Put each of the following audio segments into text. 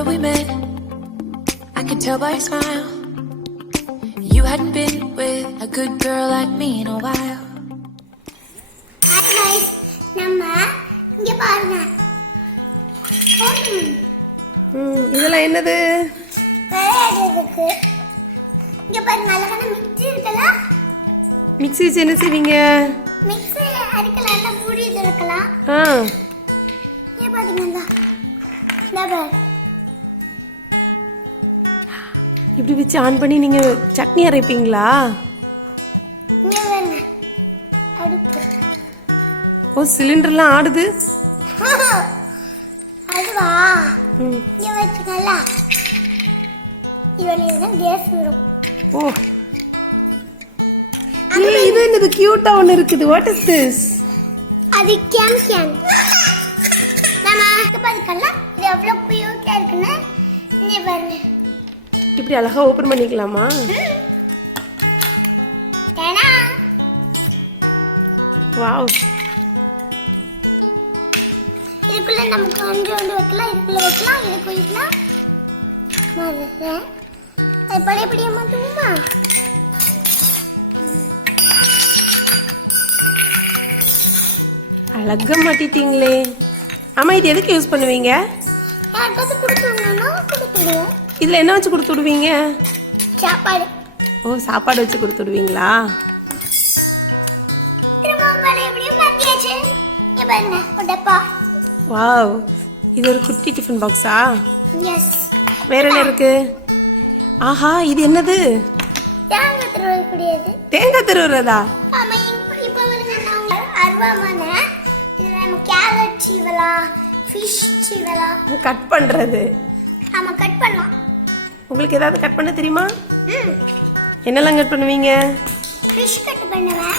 moment we met, I could tell by your smile you hadn't been with a good girl like me in a while. Hi guys, நம்ம இங்க பாருங்க. இதெல்லாம் என்னது? விளையாடுறதுக்கு. இங்க பாருங்க, அழகான மிக்ஸி இருக்குல்ல? மிக்ஸி வச்சு என்ன செய்வீங்க? மிக்ஸி அரைக்கலாம், இல்ல பூரி துவைக்கலாம். இங்க பாத்தீங்களா? இந்த பாரு. இப்படி வச்சு ஆன் பண்ணி நீங்க சட்னி அரைப்பீங்களா? இங்க பாருங்க. அடுப்பு. ஓ, சிலிண்டர்லாம் ஆடுது. அதுவா? இங்க வச்சுக்கல. இதுல இருந்து கேஸ் வரும். ஓ. இது என்னது கியூட்டா ஒன்னு இருக்குது. What is this? அது கேன். நாம பாத்துக்கல. இது எவ்வளவு கியூட்டா இருக்குன்னு இங்க பாருங்க. இப்படி அழகா ஓபன் பண்ணிக்கலாமா? டடா. வாவ். இதுக்குள்ள நமக்கு கொஞ்சம் வைக்கலாம், இதுக்குள்ள வைக்கலாம், இதுக்குள்ள வைக்கலாம். மாதிரி அது பழைய மாட்டுமா? அழகா மாட்டிட்டீங்களே. ஆமா, இது எதுக்கு யூஸ் பண்ணுவீங்க? யாருக்காவது கொடுத்துருந்தோம்னா கொடுத்துடுவோம். இதுல என்ன வச்சு கொடுத்து விடுவீங்க? சாப்பாடு. ஓ, சாப்பாடு வச்சு கொடுத்து விடுவீங்களா? திரும்ப பழைய மாட்டியாச்சு. இங்க பாருங்க, ஒரு டப்பா. வாவ், இது ஒரு குட்டி டிஃபன் பாக்ஸா? எஸ். வேற என்ன இருக்கு? ஆஹா, இது என்னது? தேங்காய் திருவக்கூடியது. தேங்காய் திருவுறதா? ஆமா, இப்போ வந்து நாங்க அருவாமனை இதுல நம்ம கேரட் சீவலாம், ஃபிஷ் சீவலாம். கட் பண்றது. ஆமா, கட் பண்ணலாம். உங்களுக்கு ஏதாவது கட் பண்ண தெரியுமா? என்னெல்லாம் கட் பண்ணுவீங்க? ஃபிஷ் கட் பண்ணுவேன்.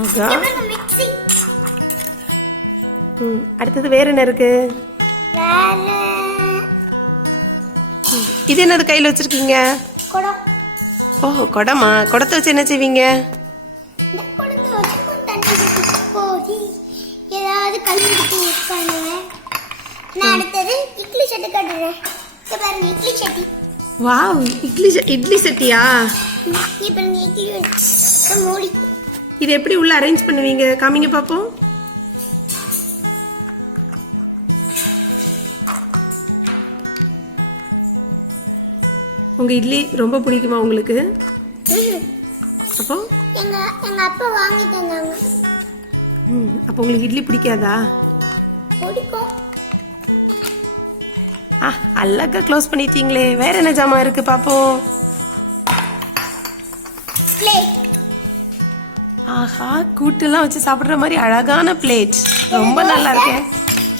ஓகே. இப்போ மிக்ஸி. அடுத்தது வேற என்ன இருக்கு? வேற இது என்னது கையில வச்சிருக்கீங்க? குடம். ஓ, குடமா? குடத்தை வச்சு என்ன செய்வீங்க? இந்த குடத்தை வச்சு தண்ணி போதி ஏதாவது கழுவிட்டு யூஸ் பண்ணுவேன். நான் அடுத்தது இட்லி சட்டி கட்டுறேன். இங்க பாருங்க, இட்லி சட்டி. வாவ், இட்லி சட்டியா? இப்போ நீ இட்லி வச்சு மூடி. இது எப்படி உள்ள அரேஞ்ச் பண்ணுவீங்க? காமிங்க பாப்போம். உங்க இட்லி ரொம்ப பிடிக்குமா உங்களுக்கு? அப்போ எங்க அப்பா வாங்கி தந்தாங்க. அப்போ உங்களுக்கு இட்லி பிடிக்காதா? பிடிக்கும். அழகா க்ளோஸ் பண்ணிட்டீங்களே. வேற என்ன ஜாமான் இருக்கு பாப்போம். பிளேட். ஆஹா, கூட்டெல்லாம் வச்சு சாப்பிடுற மாதிரி அழகான பிளேட். ரொம்ப நல்லா இருக்கு.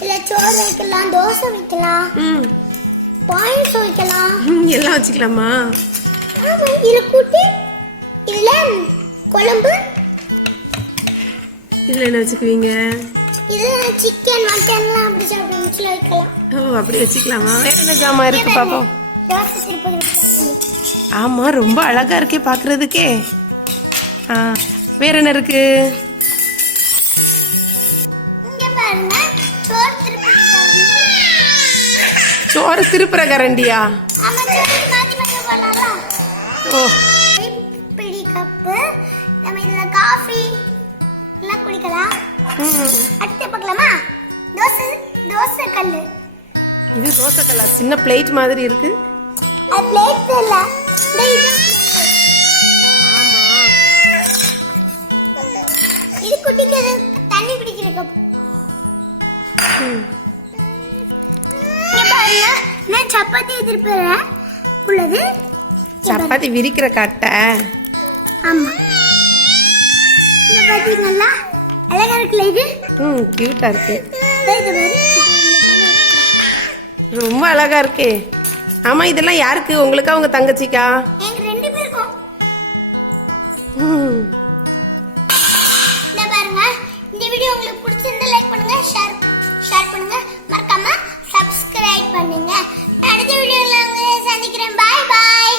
இல்ல சோறு வைக்கலாம், தோசை வைக்கலாம், பாயசம் வைக்கலாம். எல்லாம் வச்சுக்கலாமா? ஆமா, இதுல கூட்டி இதுல குழம்பு. இதுல என்ன வச்சுக்குவீங்க? இதுல சிக்கன், மட்டன்லாம் அப்படி சாப்பிடுவீங்க வைக்கலாம். ஓ, அப்படி வச்சுக்கலாமா? வேற என்ன ஜாமான் இருக்கு பாப்போம். தோசை திருப்பதி. ஆமா, ரொம்ப அழகா இருக்கே பாக்குறதுக்கே. வேற என்ன இருக்கு? இங்க பாருங்க, சோறு திருப்பி. சோறு திருப்புற கரண்டியா? ஆமா, சோறு மாத்தி மாத்தி போடலாம். ஓ, பிடி கப்பு. நம்ம இதுல காபி எல்லாம் குடிக்கலாம். அடுத்து பார்க்கலாமா? தோசை கல்லு. இது தோசை கல்லா? சின்ன பிளேட் மாதிரி இருக்கு. அது பிளேட் இல்ல. ஆமா, இது குடிக்கிற தண்ணி குடிக்கிற கப். நான் சப்பாத்தி திருப்புறேன். உள்ளது சப்பாத்தி விரிக்கிற கட்டை. ஆமா, இங்க பாத்தீங்களா? அழகா இருக்குல்ல இது? கியூட்டா இருக்கு. இது மாதிரி ரொம்ப அழகா இருக்கே. ஆமா, இதெல்லாம் யாருக்கு? உங்களுக்கா உங்க தங்கச்சிக்கா? எங்க ரெண்டு பேருக்கும். இந்த பாருங்க, இந்த வீடியோ உங்களுக்கு பிடிச்சிருந்தா லைக் பண்ணுங்க, ஷேர் பண்ணுங்க, மறக்காம சப்ஸ்கிரைப் பண்ணுங்க. அடுத்த வீடியோல சந்திக்கிறேன். பாய் பாய்.